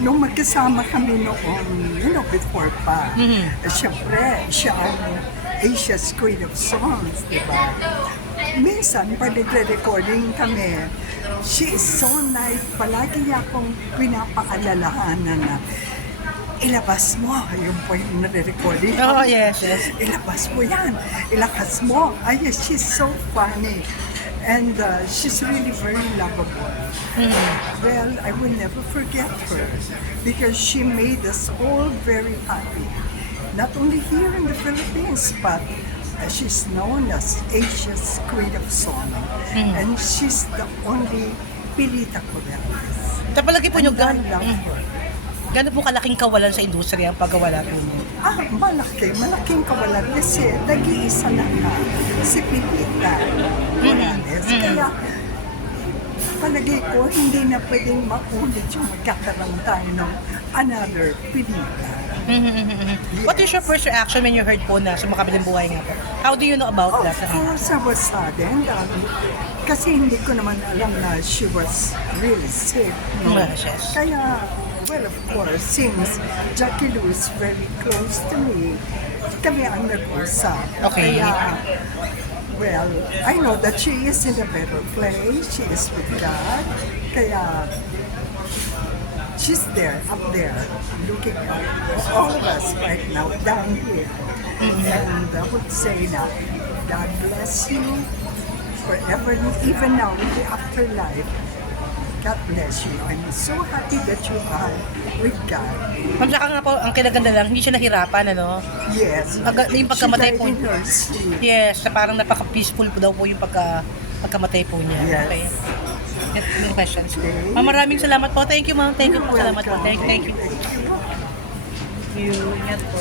nung magkasama kami noon, before pa, siyempre, siya ang Asia's Queen of Songs, di ba? Minsan, pag nagre-recording kami, she is so nice. Palagi niya akong pinapaalalahanan na ilabas mo, yung po yung nare-recording. Oh, yes, yes. Ilabas mo yan. Ilakas mo. Ay, she's so funny. And she's really very lovable. Well, I will never forget her because she made us all very happy. Not only here in the Philippines, but she's known as Asia's Queen of Song. And she's the only Pilita Corrales. Tapalagi po nyo And I love her. gano'n po kalaking kawalan sa industriya ang pagkawala po niyo? Malaking kawalan kasi nag-iisa lang na si Pilita Corrales. Kaya palagi ko hindi na pwedeng maulit yung magkakaroon tayo ng another Pilita. What is your first reaction when you heard po na Sumakabilang Buhay nga po? How do you know about that? Of course, I was saddened. Kasi hindi ko naman alam na she was really sick. No? Yes. Kaya, well, of course, since Jackie Lou is very close to me, kami ang nag-usap. Okay. Kaya, well, I know that she is in a better place. She is with God. Kaya, she's there, up there, looking at all of us right now, down here. And I would say now, God bless you forever, even now in the afterlife. God bless you. I'm so happy that you are with God. Ma'am, saka nga po, ang kinaganda lang, hindi siya nahirapan, ano? Yes. Yung pagkamatay po. She died in her sleep. Yes, na parang napaka-peaceful po daw po yung pagkamatay po niya. Yes. Okay. Yung questions. Okay. Ma'am, maraming salamat po. Thank you, ma'am. Thank you po. Salamat po. Welcome. Thank you. Thank you. Thank you. Ingat po.